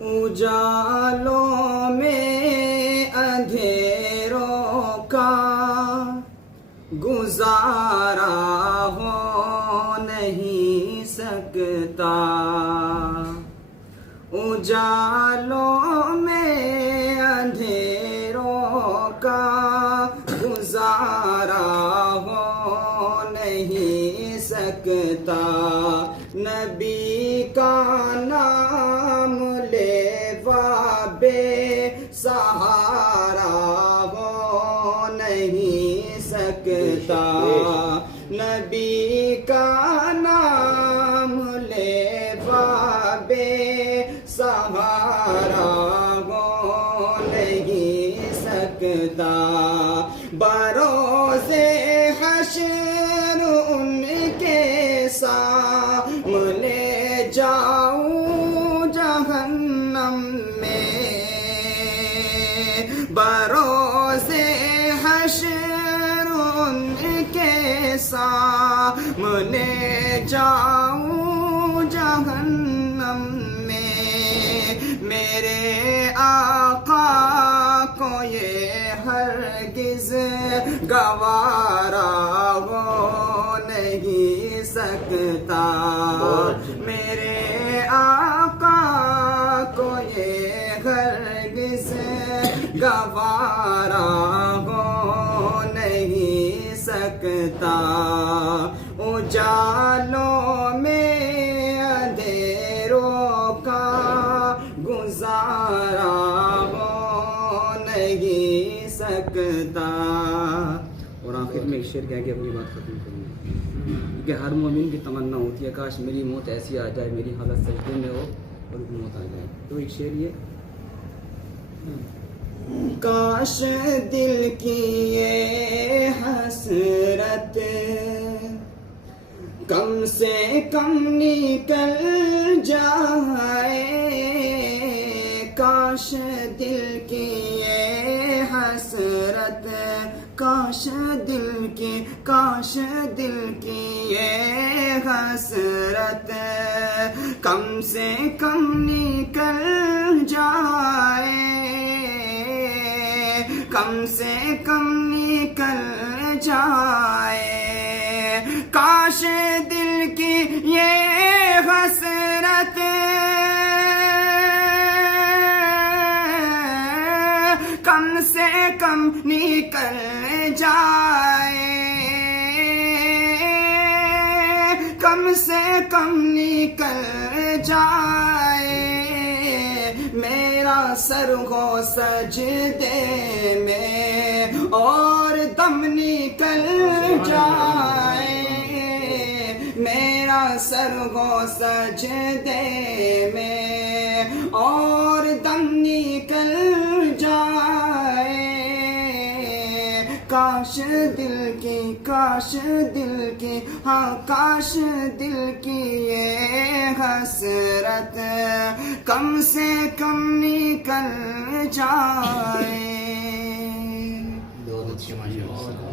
اجالوں میں اندھیروں کا گزارا ہو نہیں سکتا، اجالوں میں اندھیروں کا گزارا ہو نہیں سکتا، نبی کا نام لیوا بے سہارا ہو نہیں سکتا، نبی کا نام لیوا بے سہارا ہو نہیں سکتا، بروز حشر ان کے سامنے جاؤں جہنم میں، بروز حشر ان کے سامنے جاؤں جہنم میں، میرے آقا کو یہ ہرگز گوارا ہو نہیں سکتا، میرے آقا کو یہ ہرگز گوارا ہو نہیں سکتا، اجالوں میں اندھیروں کا گزارا ہو نہیں سکتا۔ اور آخر میں ایک شعر کہہ کے اپنی بات ختم کروں گا کہ ہر مومن کی تمنا ہوتی ہے کاش میری موت ایسی آ جائے، میری حالت سجدے میں ہو اور موت آ جائے۔ تو ایک شعر یہ، کاش دل کی یہ حسرت کم سے کم نکل جائے، کاش دل کی یہ حسرت، کاش دل کی یہ حسرت کم سے کم نکل جائے، کم سے کم نکل جائے، کاش دل کی یہ حسرت کم سے کم نکل جائے، کم سے کم نکل جائے، میرا سر ہو سجدے میں اور دم نکل جائے، میرا سر ہو سجدے میں اور دم نکل جائے، کاش دل کی ہاں کاش دل کی یہ حسرت کم سے کم نکل جائے۔ بہت اچھی ماشاء اللہ۔